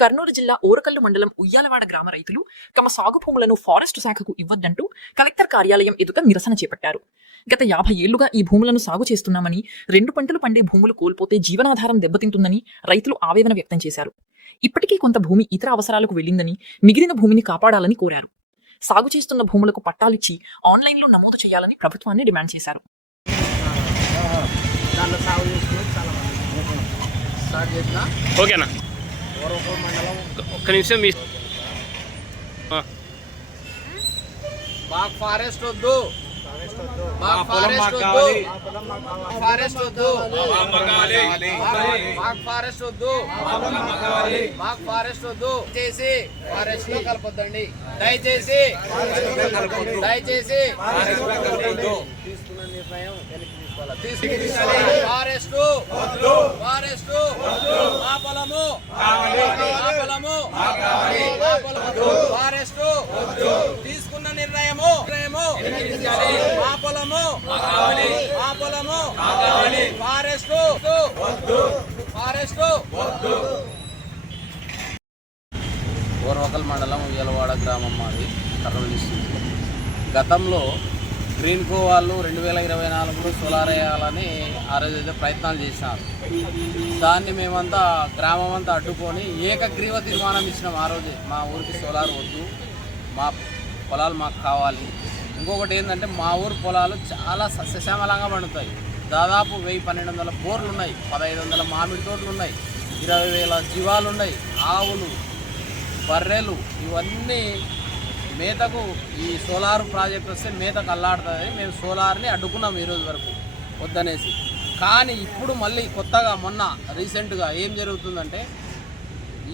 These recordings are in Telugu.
కర్నూలు జిల్లా ఓరకల్లు మండలం ఉయ్యాలవాడ గ్రామ రైతులు తమ సాగు భూములను ఫారెస్టు శాఖకు ఇవ్వద్దంటూ కలెక్టర్ కార్యాలయం ఎదుట నిరసన చేపట్టారు. గత 50 ఏళ్లుగా ఈ భూములను సాగు చేస్తున్నామని, 2 పంటలు పండే భూములు కోల్పోతే జీవనాధారం దెబ్బతింటుందని రైతులు ఆవేదన వ్యక్తం చేశారు. ఇప్పటికీ కొంత భూమి ఇతర అవసరాలకు వెళ్లిందని, మిగిలిన భూమిని కాపాడాలని కోరారు. సాగు చేస్తున్న భూములకు పట్టాలిచ్చి ఆన్లైన్లో నమోదు చేయాలని ప్రభుత్వాన్ని డిమాండ్ చేశారు. ఓకేనా, ఒక్క నిమిషం. మీ మాకు ఫారెస్ట్ వద్దు, మాకు ఫారెస్ట్ వద్దు, ఫారెస్ట్ వద్దు, మాకు ఫారెస్ట్ వద్దు, మాకు ఫారెస్ట్ వద్దు. చేసి ఫారెస్ట్ లో కలపొద్దండి, దయచేసి దయచేసి తీసుకున్న నిర్ణయం ఫారెస్ట్ ఫారెస్ట్ మా పొలము మా పొలము ఫారెస్ట్ తీసుకున్న నిర్ణయము మా పొలము మా పొలము ఫారెస్ట్ ఫారెస్ట్. ఓర్వకల్ మండలం ఉయ్యాలవాడ గ్రామం మాది, కర్నూలు డిస్ట్రిక్ట్. గతంలో గ్రీన్కో వాళ్ళు 2024లో సోలార్ వేయాలని ఆ రోజు అయితే ప్రయత్నాలు చేసినారు. దాన్ని మేమంతా గ్రామం అంతా అడ్డుకొని ఏకగ్రీవ తీర్మానం ఇచ్చినాం. ఆ రోజే మా ఊరికి సోలార్ వద్దు, మా పొలాలు మాకు కావాలి. ఇంకొకటి ఏంటంటే మా ఊరు పొలాలు చాలా సస్యశ్యామలంగా పండుతాయి. దాదాపు 1000-1200 బోర్లు ఉన్నాయి, 1500 మామిడి తోటలు ఉన్నాయి, 20,000 జీవాలు ఉన్నాయి, ఆవులు, బర్రెలు. ఇవన్నీ మేతకు ఈ సోలార్ ప్రాజెక్ట్ వస్తే మేతకు అల్లాడుతుంది. మేము సోలార్ని అడ్డుకున్నాం ఈరోజు వరకు వద్దనేసి. కానీ ఇప్పుడు మళ్ళీ కొత్తగా మొన్న రీసెంట్గా ఏం జరుగుతుందంటే,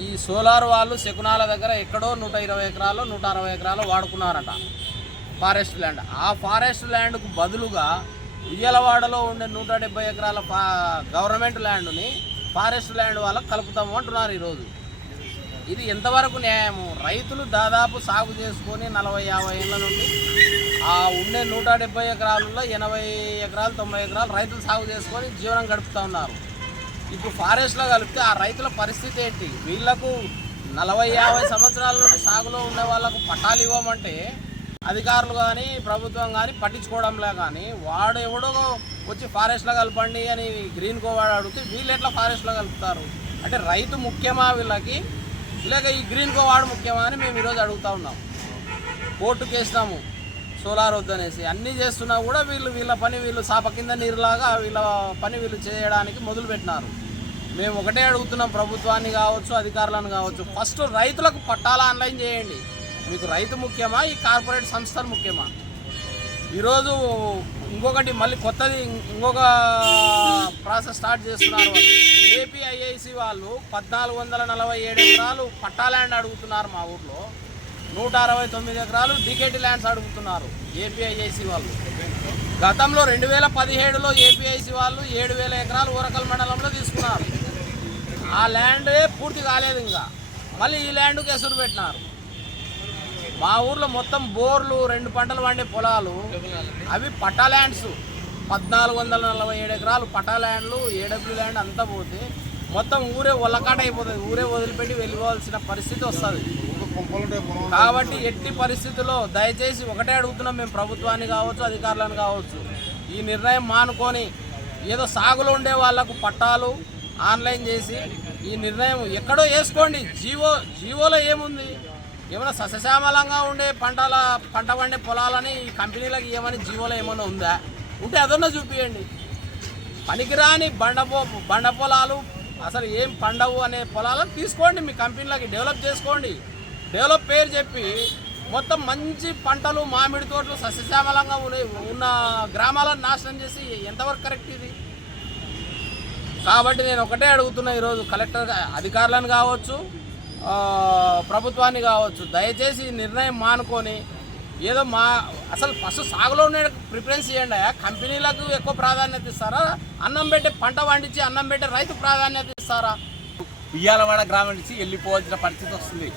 ఈ సోలార్ వాళ్ళు శకునాల దగ్గర ఎక్కడో 120 ఎకరాలు 160 ఎకరాలు వాడుకున్నారట ఫారెస్ట్ ల్యాండ్. ఆ ఫారెస్ట్ ల్యాండ్కు బదులుగా ఉయ్యాలవాడలో ఉండే 170 ఎకరాల గవర్నమెంట్ ల్యాండ్ని ఫారెస్ట్ ల్యాండ్ వాళ్ళకు కలుపుతాము అంటున్నారు ఈరోజు. ఇది ఎంతవరకు న్యాయము? రైతులు దాదాపు సాగు చేసుకొని 40-50 ఏళ్ళ నుండి ఆ ఉండే 170 ఎకరాలలో 80 ఎకరాలు 90 ఎకరాలు రైతులు సాగు చేసుకొని జీవనం గడుపుతూ ఉన్నారు. ఇప్పుడు ఫారెస్ట్లో కలిపితే ఆ రైతుల పరిస్థితి ఏంటి? వీళ్లకు 40-50 సంవత్సరాల నుండి సాగులో ఉండే వాళ్ళకు పట్టాలు ఇవ్వమంటే అధికారులు కానీ ప్రభుత్వం కానీ పట్టించుకోవడంలే. కానీ వాడు ఎవడో వచ్చి ఫారెస్ట్లో కలపండి అని గ్రీన్కో వాడు అడిగితే వీళ్ళు ఎట్లా ఫారెస్ట్లో కలుపుతారు? అంటే రైతు ముఖ్యమా వీళ్ళకి, ఇలాగ ఈ గ్రీన్కో వాడు ముఖ్యమా అని మేము ఈరోజు అడుగుతూ ఉన్నాం. కోర్టుకు వేసినాము సోలార్ వద్దనేసి. అన్నీ చేస్తున్నా కూడా వీళ్ళ పని వీళ్ళు సాప కింద నీరులాగా వీళ్ళ పని వీళ్ళు చేయడానికి మొదలుపెట్టినారు. మేము ఒకటే అడుగుతున్నాం, ప్రభుత్వాన్ని కావచ్చు అధికారులను కావచ్చు, ఫస్ట్ రైతులకు పట్టాలు ఆన్లైన్ చేయండి. మీకు రైతు ముఖ్యమా, ఈ కార్పొరేట్ సంస్థలు ముఖ్యమా? ఈరోజు ఇంకొకటి మళ్ళీ కొత్తది ఇంకొక ప్రాసెస్ స్టార్ట్ చేస్తున్నారు వాళ్ళు. ఏపీఐఐసి వాళ్ళు 1447 ఎకరాలు పట్టా ల్యాండ్ అడుగుతున్నారు. మా ఊర్లో 169 ఎకరాలు డికేటీ ల్యాండ్స్ అడుగుతున్నారు ఏపీఐఐసి వాళ్ళు. గతంలో 2017లో ఏపీఐసి వాళ్ళు 7000 ఎకరాలు ఓరకల్ మండలంలో తీసుకున్నారు. ఆ ల్యాండే పూర్తి కాలేదు, ఇంకా మళ్ళీ ఈ ల్యాండ్కి ఎసురు పెట్టినారు. మా ఊర్లో మొత్తం బోర్లు 2 పంటలు పండే పొలాలు అవి పట్టా ల్యాండ్స్. 1447 ఎకరాలు పట్టా ల్యాండ్లు, ఏడబ్ల్యూ ల్యాండ్ అంతా పోతే మొత్తం ఊరే ఒళ్ళకాట అయిపోతుంది. ఊరే వదిలిపెట్టి వెళ్ళిపోవాల్సిన పరిస్థితి వస్తుంది. కాబట్టి ఎట్టి పరిస్థితుల్లో దయచేసి ఒకటే అడుగుతున్నాం మేము, ప్రభుత్వాన్ని కావచ్చు అధికారులను కావచ్చు, ఈ నిర్ణయం మానుకొని ఏదో సాగులో ఉండే వాళ్లకు పట్టాలు ఆన్లైన్ చేసి ఈ నిర్ణయం ఎక్కడో వేసుకోండి. జీవోలో ఏముంది? ఏమైనా సస్యశ్యామలంగా ఉండే పంట పండే పొలాలని ఈ కంపెనీలకు ఏమని జీవోలో ఏమైనా ఉందా? ఉంటే అదన్నా చూపించండి. పనికిరాని బండ పొలాలు, అసలు ఏం పండవు అనే పొలాలను తీసుకోండి, మీ కంపెనీలకి డెవలప్ చేసుకోండి. డెవలప్ పేరు చెప్పి మొత్తం మంచి పంటలు మామిడి తోటలు సస్యశ్యామలంగా ఉన్న గ్రామాలను నాశనం చేసి ఎంతవరకు కరెక్ట్ ఇది? కాబట్టి నేను ఒకటే అడుగుతున్నా ఈరోజు కలెక్టర్ అధికారులను కావచ్చు ప్రభుత్వాన్ని కావచ్చు, దయచేసి నిర్ణయం మానుకొని ఏదో అసలు ఫస్ట్ సాగులో ఉండే ప్రిఫరెన్స్ ఇవ్వండి. కంపెనీలకు ఎక్కువ ప్రాధాన్యత ఇస్తారా? అన్నం పెట్టే పంట పండించి అన్నం పెట్టే రైతు ప్రాధాన్యత ఇస్తారా? ఉయ్యాలవాడ గ్రామం నుంచి వెళ్ళిపోవాల్సిన పరిస్థితి వస్తుంది.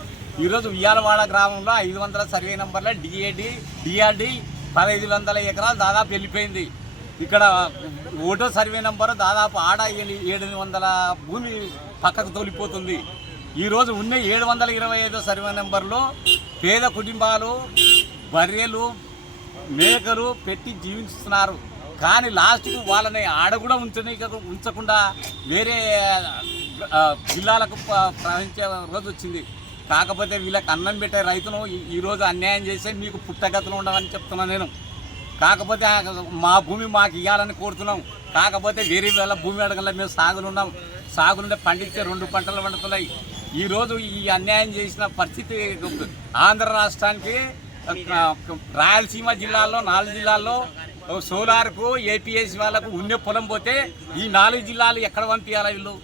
ఈరోజు ఉయ్యాలవాడ గ్రామంలో 500 సర్వే నెంబర్ల డిఆర్డి 1500 ఎకరాలు దాదాపు వెళ్ళిపోయింది. ఇక్కడ ఓటో సర్వే నెంబరు దాదాపు ఆడ 700 భూమి పక్కకు తోలిపోతుంది. ఈరోజు ఉన్న 725 సర్వే నెంబర్లో పేద కుటుంబాలు బర్రెలు మేకలు పెట్టి జీవిస్తున్నారు. కానీ లాస్ట్కు వాళ్ళని ఆడ కూడా ఉంచకుండా వేరే జిల్లాలకు ప్రవహించే రోజు వచ్చింది. కాకపోతే వీళ్ళకి అన్నం పెట్టే రైతును ఈరోజు అన్యాయం చేస్తే మీకు పుట్టగతులు ఉండవని చెప్తున్నాను నేను. కాకపోతే మా భూమి మాకు ఇవ్వాలని కోరుతున్నాం. కాకపోతే వేరే వేళ భూమి అడగల మేము సాగులున్నాం. సాగులుంటే పండించే 2 పంటలు పండుతున్నాయి. ఈరోజు ఈ అన్యాయం చేసిన పరిస్థితి ఆంధ్ర రాష్ట్రానికి రాయలసీమ జిల్లాల్లో 4 జిల్లాల్లో సోలార్కు ఏపీఎస్ వాళ్ళకు ఉన్న పొలం పోతే ఈ 4 జిల్లాలు ఎక్కడ పంపించాలా వీళ్ళు?